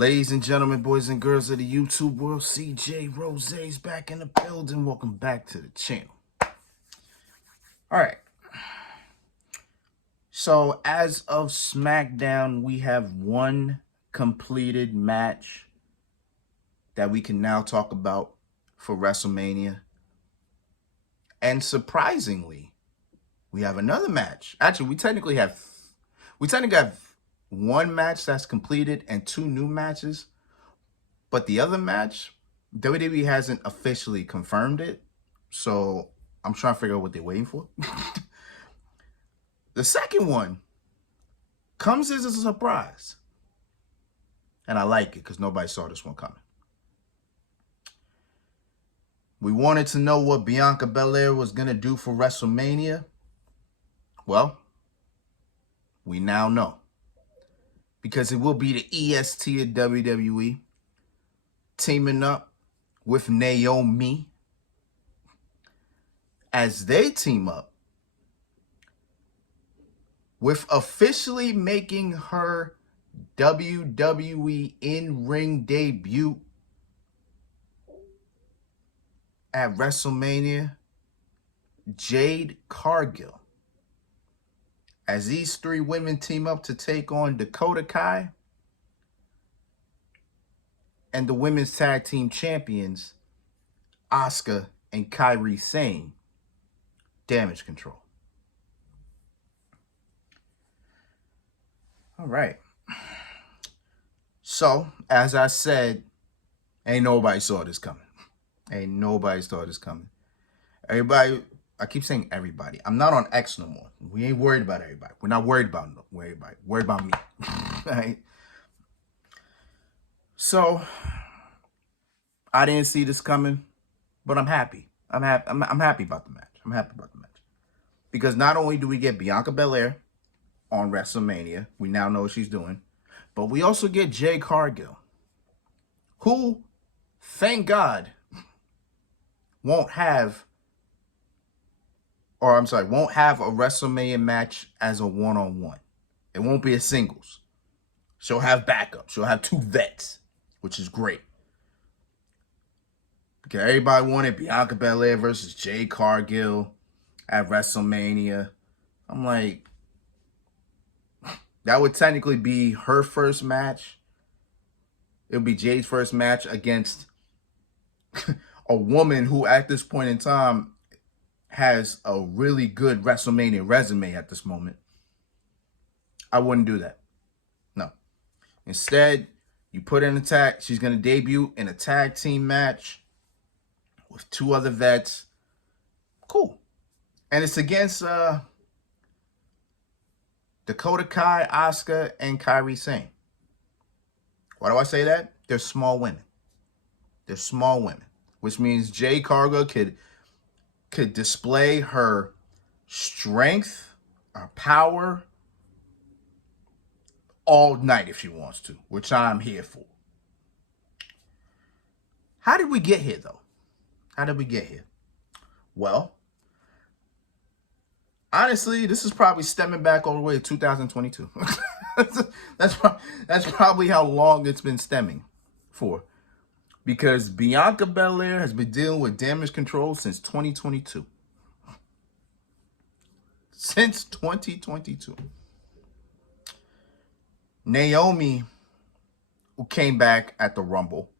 Ladies and gentlemen, boys and girls of the YouTube world, CJ Rose's back in the building. Welcome back to the channel. All right. So as of SmackDown, we have one completed match that we can now talk about for WrestleMania. And surprisingly, we have another match. Actually, we technically have one match that's completed and two new matches. But the other match, WWE hasn't officially confirmed it. So I'm trying to figure out what they're waiting for. The second one comes as a surprise. And I like it because nobody saw this one coming. We wanted to know what Bianca Belair was going to do for WrestleMania. Well, we now know. Because it will be the EST of WWE teaming up with Naomi as they team up with officially making her WWE in-ring debut at WrestleMania, Jade Cargill. As these three women team up to take on Dakota Kai and the women's tag team champions, Asuka and Kairi Sane, Damage Control. All right. So, as I said, ain't nobody saw this coming. Ain't nobody saw this coming. Everybody, I keep saying everybody. I'm not on X no more. We ain't worried about everybody. We're not worried about everybody. Worried about me. All right. So, I didn't see this coming, but I'm happy. I'm happy about the match. I'm happy about the match. Because not only do we get Bianca Belair on WrestleMania, we now know what she's doing, but we also get Jade Cargill, who, thank God, won't have a WrestleMania match as a one-on-one. It won't be a singles. She'll have backup. She'll have two vets, which is great. Because everybody wanted Bianca Belair versus Jade Cargill at WrestleMania. I'm like, that would technically be her first match. It would be Jade's first match against a woman who at this point in time has a really good WrestleMania resume at this moment. I wouldn't do that. No. Instead, you put in a tag. She's going to debut in a tag team match with two other vets. Cool. And it's against Dakota Kai, Asuka, and Kairi Sane. Why do I say that? They're small women. They're small women. Which means Jade Cargill could display her strength, her power, all night if she wants to, which I'm here for. How did we get here, though? How did we get here? Well, honestly, this is probably stemming back all the way to 2022. That's probably how long it's been stemming for. Because Bianca Belair has been dealing with damage control since 2022. Since 2022. Naomi, who came back at the Rumble,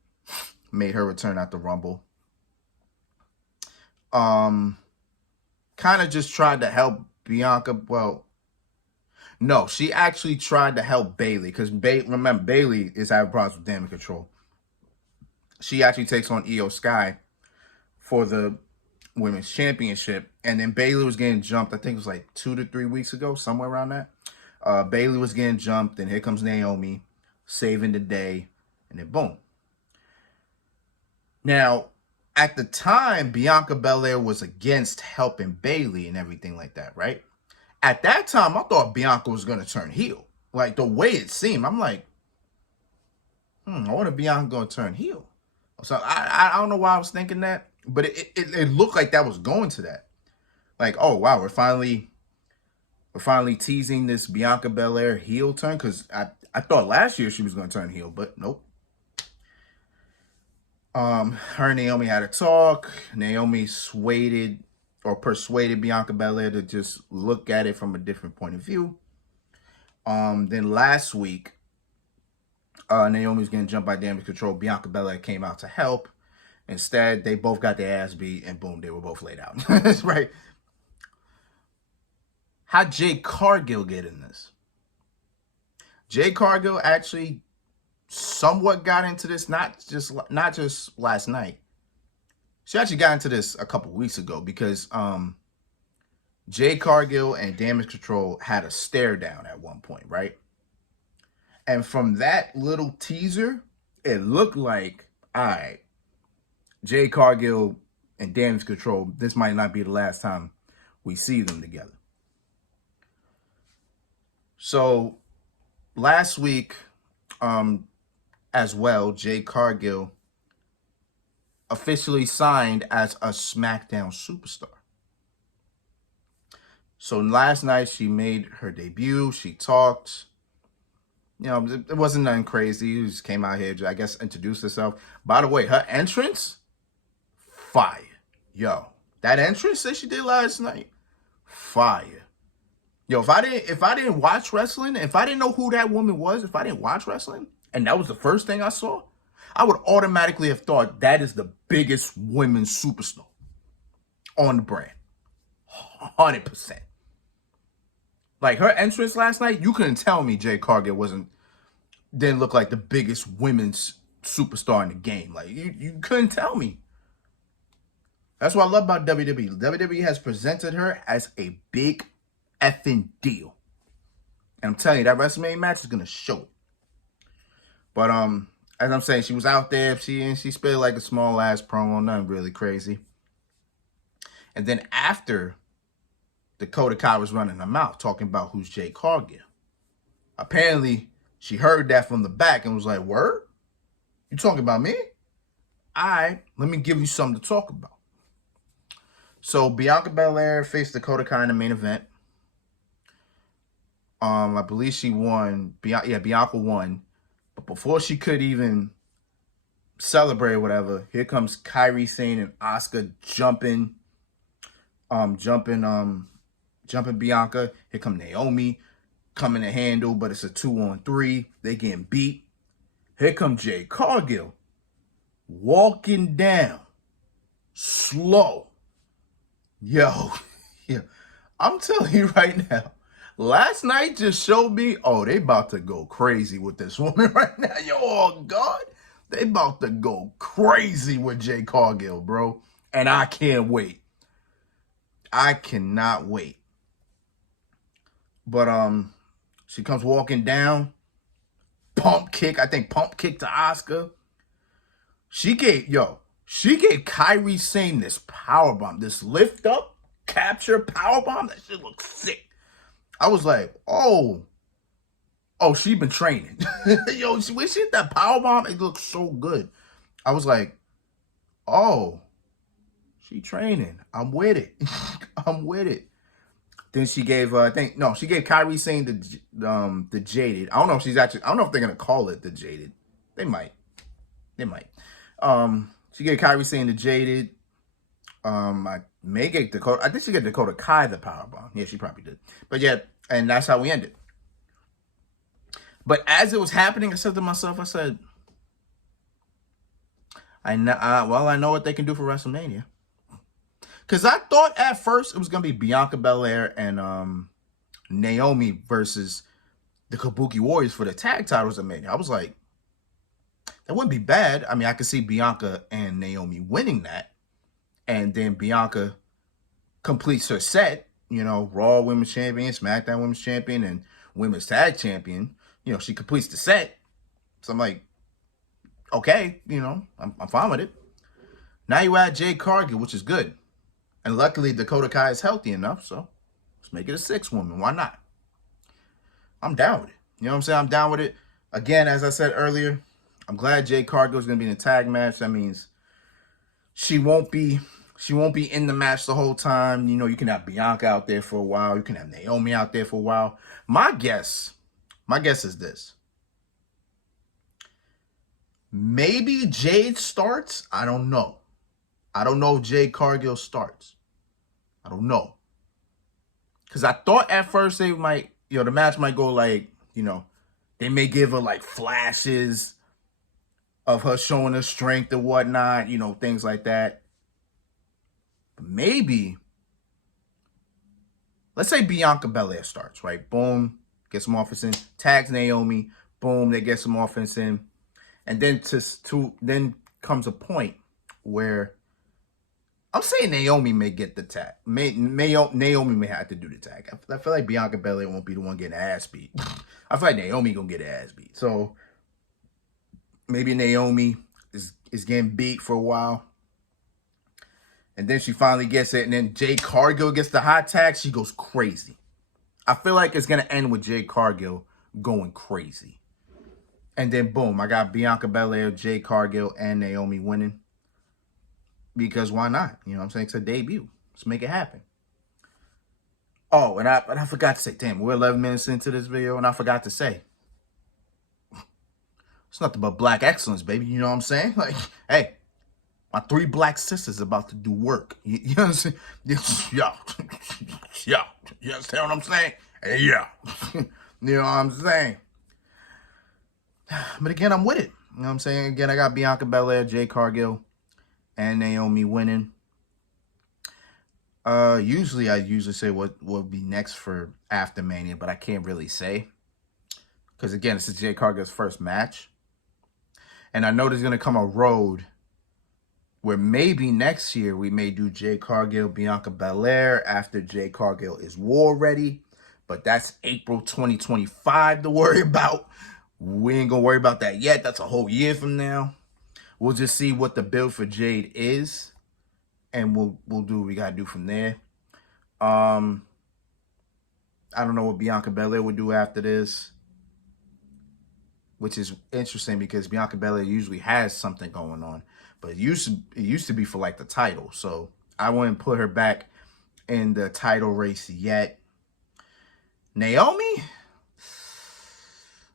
made her return at the Rumble. Kind of just tried to help Bianca. Well, no, she actually tried to help Bayley. Because, remember, Bayley is having problems with damage control. She actually takes on Io Sky for the Women's Championship. And then Bayley was getting jumped, I think it was like 2 to 3 weeks ago, somewhere around that. Bayley was getting jumped, and here comes Naomi, saving the day, and then boom. Now, at the time, Bianca Belair was against helping Bayley and everything like that, right? At that time, I thought Bianca was going to turn heel. Like, the way it seemed, I'm like, I wonder if Bianca going to turn heel. So, I don't know why I was thinking that, but it looked like that was going to that. Like, oh, wow, we're finally teasing this Bianca Belair heel turn, because I thought last year she was going to turn heel, but nope. Her and Naomi had a talk. Naomi persuaded Bianca Belair to just look at it from a different point of view. Then last week, Naomi was getting jumped by Damage Control. Bianca Belair came out to help. Instead, they both got their ass beat, and boom, they were both laid out. That's right. How'd Jade Cargill get in this? Jade Cargill actually somewhat got into this, not just last night. She actually got into this a couple weeks ago because Jade Cargill and Damage Control had a stare down at one point, right? And from that little teaser, it looked like, all right, Jade Cargill and Damage Control, this might not be the last time we see them together. So last week, as well, Jade Cargill officially signed as a SmackDown superstar. So last night she made her debut. She talked. You know, it wasn't nothing crazy. She just came out here, I guess, introduced herself. By the way, her entrance, fire. Yo, that entrance that she did last night, fire. Yo, if I didn't watch wrestling, if I didn't know who that woman was, if I didn't watch wrestling, and that was the first thing I saw, I would automatically have thought that is the biggest women's superstar on the brand. 100%. Like, her entrance last night, you couldn't tell me Jade Cargill didn't look like the biggest women's superstar in the game. Like, you couldn't tell me. That's what I love about WWE. WWE has presented her as a big effing deal. And I'm telling you, that WrestleMania match is going to show it. But, as I'm saying, she was out there. She spit like a small-ass promo. Nothing really crazy. And then after, Dakota Kai was running her mouth, talking about who's Jade Cargill. Apparently, she heard that from the back and was like, word? You talking about me? All right, let me give you something to talk about. So, Bianca Belair faced Dakota Kai in the main event. I believe she won. Bianca won. But before she could even celebrate or whatever, here comes Kairi Sane and Asuka jumping Bianca. Here come Naomi coming to handle, but it's a 2-on-3. They getting beat. Here come Jade Cargill walking down slow. Yo, yeah, I'm telling you right now, last night just showed me, oh, they about to go crazy with this woman right now. Yo, oh God, they about to go crazy with Jade Cargill, bro. And I can't wait. I cannot wait. But she comes walking down, pump kick to Asuka. She gave Kairi Sane this powerbomb, this lift up, capture powerbomb. That shit looks sick. I was like, oh, she been training. Yo, when she hit that powerbomb, it looks so good. I was like, oh, she training. I'm with it. I'm with it. Then she gave, she gave Kairi Sane the Jaded. I don't know if they're gonna call it the Jaded. They might. She gave Kairi Sane the Jaded. I think she gave Dakota Kai the powerbomb. Yeah, she probably did. But yeah, and that's how we ended. But as it was happening, I said to myself, I know what they can do for WrestleMania. Because I thought at first it was going to be Bianca Belair and Naomi versus the Kabuki Warriors for the tag titles at Mania. I was like, that wouldn't be bad. I mean, I could see Bianca and Naomi winning that. And then Bianca completes her set, Raw Women's Champion, SmackDown Women's Champion, and Women's Tag Champion. She completes the set. So I'm like, okay, I'm fine with it. Now you add Jade Cargill, which is good. And luckily, Dakota Kai is healthy enough, so let's make it a 6-woman. Why not? I'm down with it. You know what I'm saying? I'm down with it. Again, as I said earlier, I'm glad Jade Cargill is going to be in a tag match. That means she won't be in the match the whole time. You can have Bianca out there for a while. You can have Naomi out there for a while. My guess is this. Maybe Jade starts. I don't know. I don't know if Jade Cargill starts. I don't know. Because I thought at first they might, the match might go like, they may give her like flashes of her showing her strength and whatnot, things like that. But maybe, let's say Bianca Belair starts, right? Boom, get some offense in. Tags Naomi. Boom, they get some offense in. And then then comes a point where I'm saying Naomi may get the tag. Naomi may have to do the tag. I feel like Bianca Belair won't be the one getting ass beat. I feel like Naomi gonna get ass beat. So maybe Naomi is getting beat for a while. And then she finally gets it. And then Jade Cargill gets the hot tag. She goes crazy. I feel like it's going to end with Jade Cargill going crazy. And then boom, I got Bianca Belair, Jade Cargill, and Naomi winning. Because why not? You know what I'm saying? It's a debut. Let's make it happen. Oh, and I forgot to say, damn, we're 11 minutes into this video, and I forgot to say, it's nothing but black excellence, baby. You know what I'm saying? Like, hey, my 3 black sisters about to do work. You know what I'm saying? Yeah. Yeah. You understand what I'm saying? Yeah. You know what I'm saying? But again, I'm with it. You know what I'm saying? Again, I got Bianca Belair, Jade Cargill, and Naomi winning. I usually say what will be next for after Mania, but I can't really say. Because again, this is Jade Cargill's first match. And I know there's going to come a road where maybe next year we may do Jade Cargill, Bianca Belair after Jade Cargill is war ready. But that's April 2025 to worry about. We ain't going to worry about that yet. That's a whole year from now. We'll just see what the build for Jade is. And we'll do what we got to do from there. I don't know what Bianca Belair would do after this. Which is interesting because Bianca Belair usually has something going on. But it used to be for like the title. So I wouldn't put her back in the title race yet. Naomi?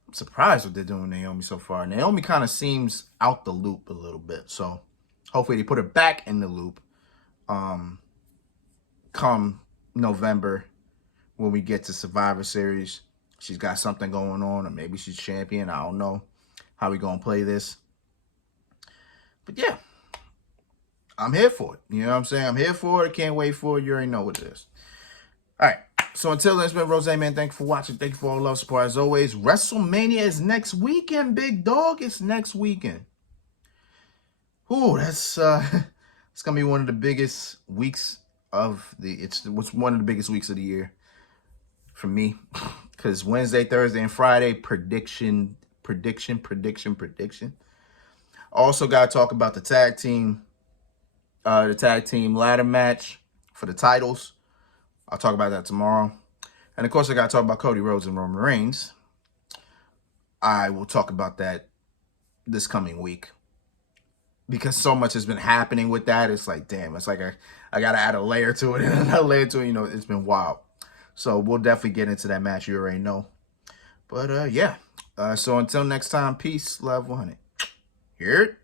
I'm surprised what they're doing with Naomi so far. Naomi kind of seems out the loop a little bit. So hopefully they put her back in the loop. Come November when we get to Survivor Series. She's got something going on, or maybe she's champion. I don't know how we gonna play this. But yeah, I'm here for it. You know what I'm saying? I'm here for it. Can't wait for it. You already know what it is. All right. So until then, it's been Rose, man. Thank you for watching. Thank you for all the love, support. As always, WrestleMania is next weekend, big dog. It's next weekend. Ooh, that's it's gonna be one of the biggest weeks of the. It's one of the biggest weeks of the year for me, because Wednesday, Thursday, and Friday prediction. Also, got to talk about the tag team ladder match for the titles. I'll talk about that tomorrow. And of course, I got to talk about Cody Rhodes and Roman Reigns. I will talk about that this coming week, because so much has been happening with that. It's like, damn, it's like I got to add a layer to it and another layer to it. You know, it's been wild. So we'll definitely get into that match. You already know. But yeah. So until next time, peace, love, 100. Here.